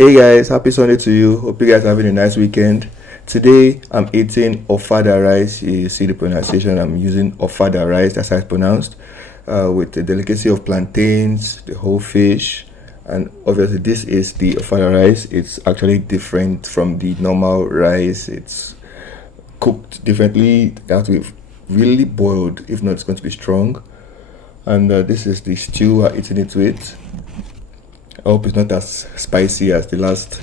Hey guys, happy Sunday to you. Hope you guys are having a nice weekend. Today I'm eating OFADA rice. You see the pronunciation, I'm using OFADA rice, that's how it's pronounced, with the delicacy of plantains, the whole fish, and obviously this is the OFADA rice. It's actually different from the normal rice. It's cooked differently. It has to be really boiled, if not it's going to be strong. And this is the stew we're eating it with. I hope it's not as spicy as the last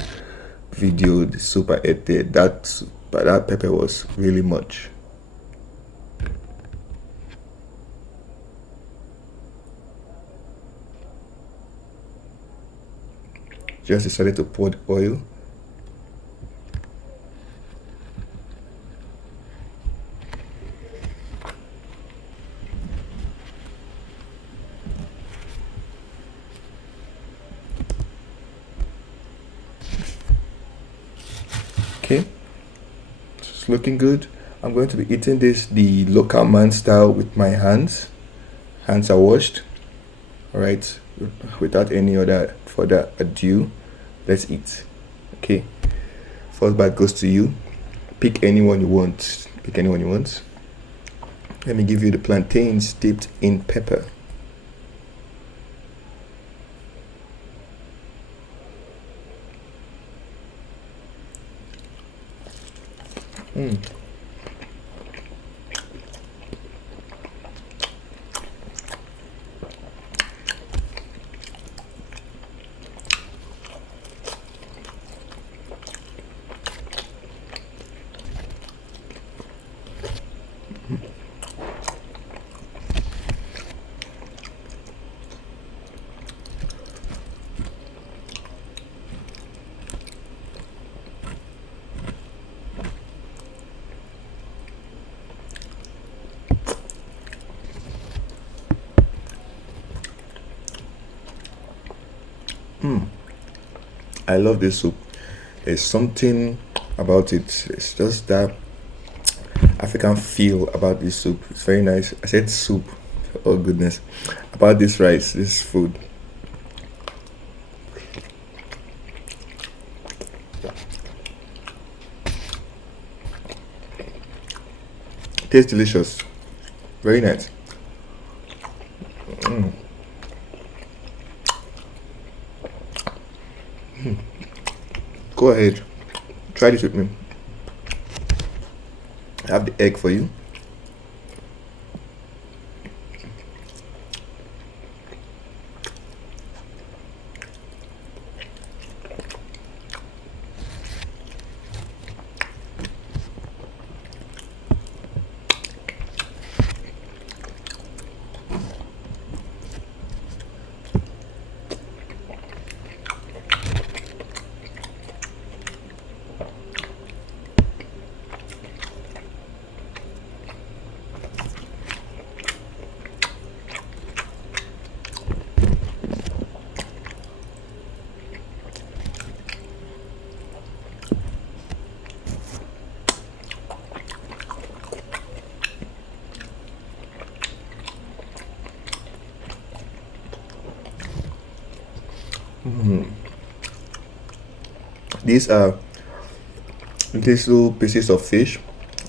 video, the soup I ate there. But that pepper was really much. Just decided to pour the oil. Okay, it's looking good. I'm going to be eating this the local man style with my hands. Hands are washed. All right, without any other further ado, let's eat. Okay, first bite goes to you. Pick anyone you want. Pick anyone you want. Let me give you the plantains dipped in pepper. Mm. I love this soup. There's something about it. It's just that African feel about this soup. It's very nice. I said soup. Oh goodness. About this rice, this food. Tastes delicious. Very nice. Go ahead. Try this with me. I have the egg for you. These are little pieces of fish,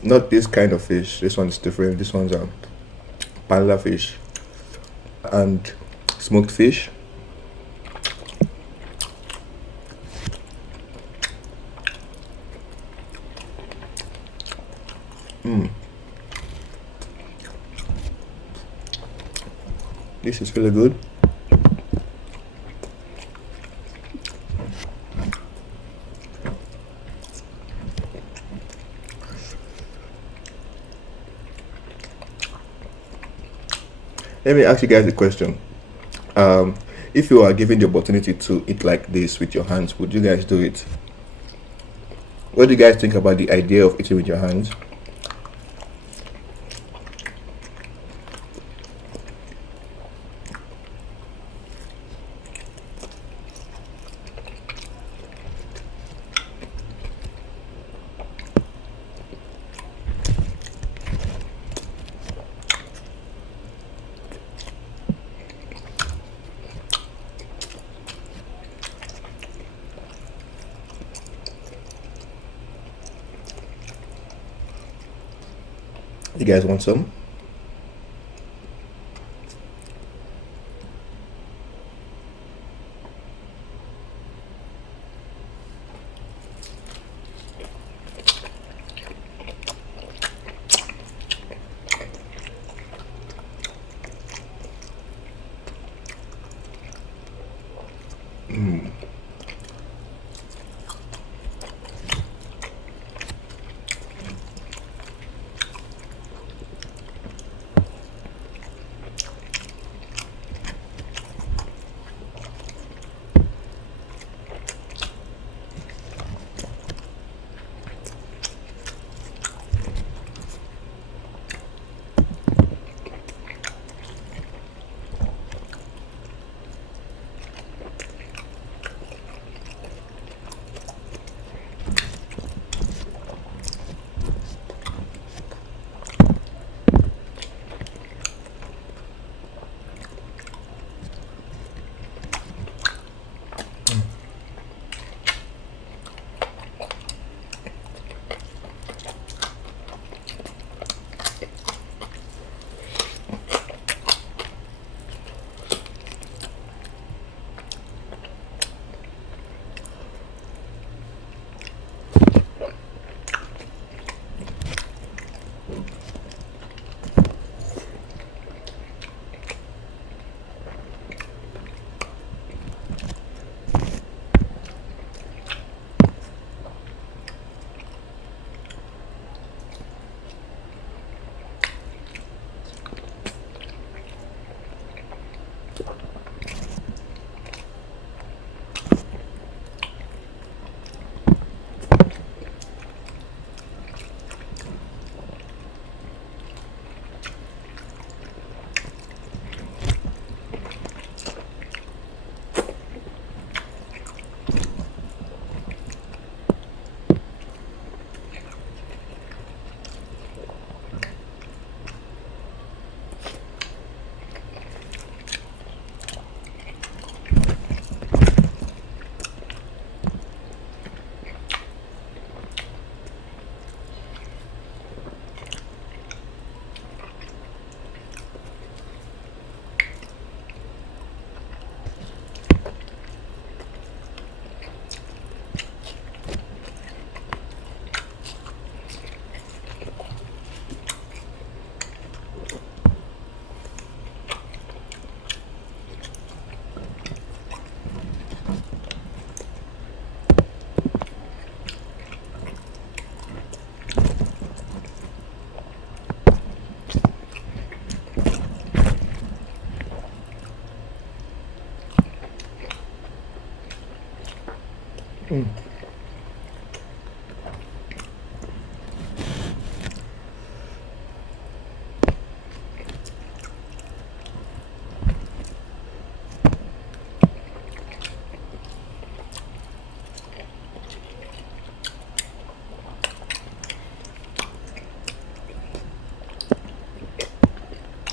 not this kind of fish. This one's different. This one's a panda fish and smoked fish. This is really good. Let me ask you guys a question. If you are given the opportunity to eat like this with your hands, would you guys do it? What do you guys think about the idea of eating with your hands? You guys want some?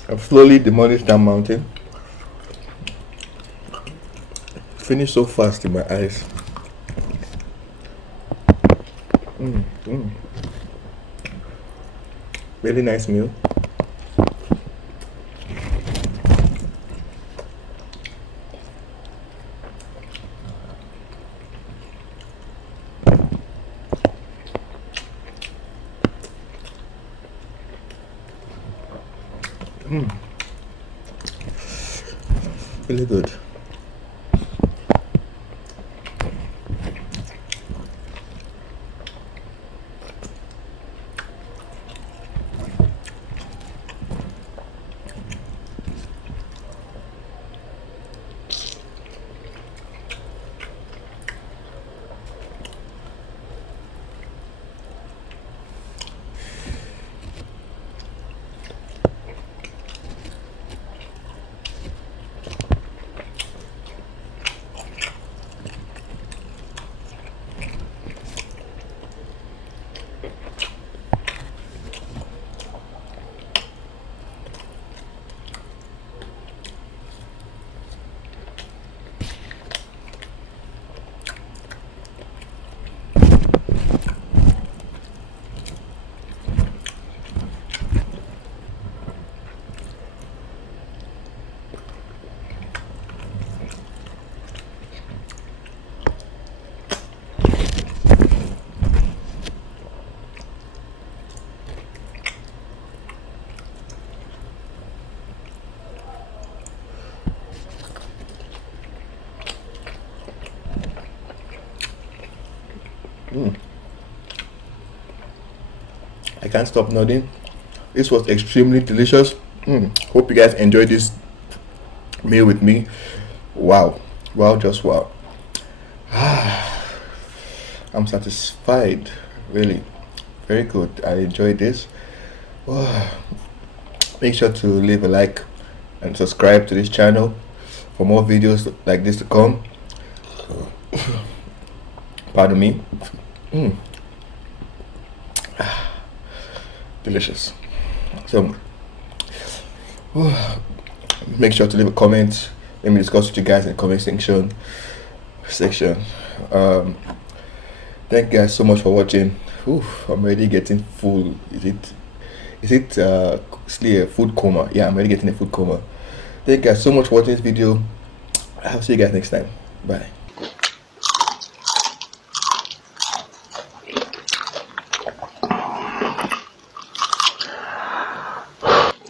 I've slowly demolished that mountain. Finished so fast in my eyes. Really nice meal. Really good. can't stop nodding. This was extremely delicious. Hope you guys enjoyed this meal with me. Wow, just wow. I'm satisfied, really. Very good. I enjoyed this. Make sure to leave a like and subscribe to this channel for more videos like this to come. Pardon me. Delicious. So make sure to leave a comment. Let me discuss with you guys in the comment section. Thank you guys so much for watching. I'm already getting full. Is it still a food coma? Yeah, I'm already getting a food coma. Thank you guys so much for watching this video. I'll see you guys next time. Bye.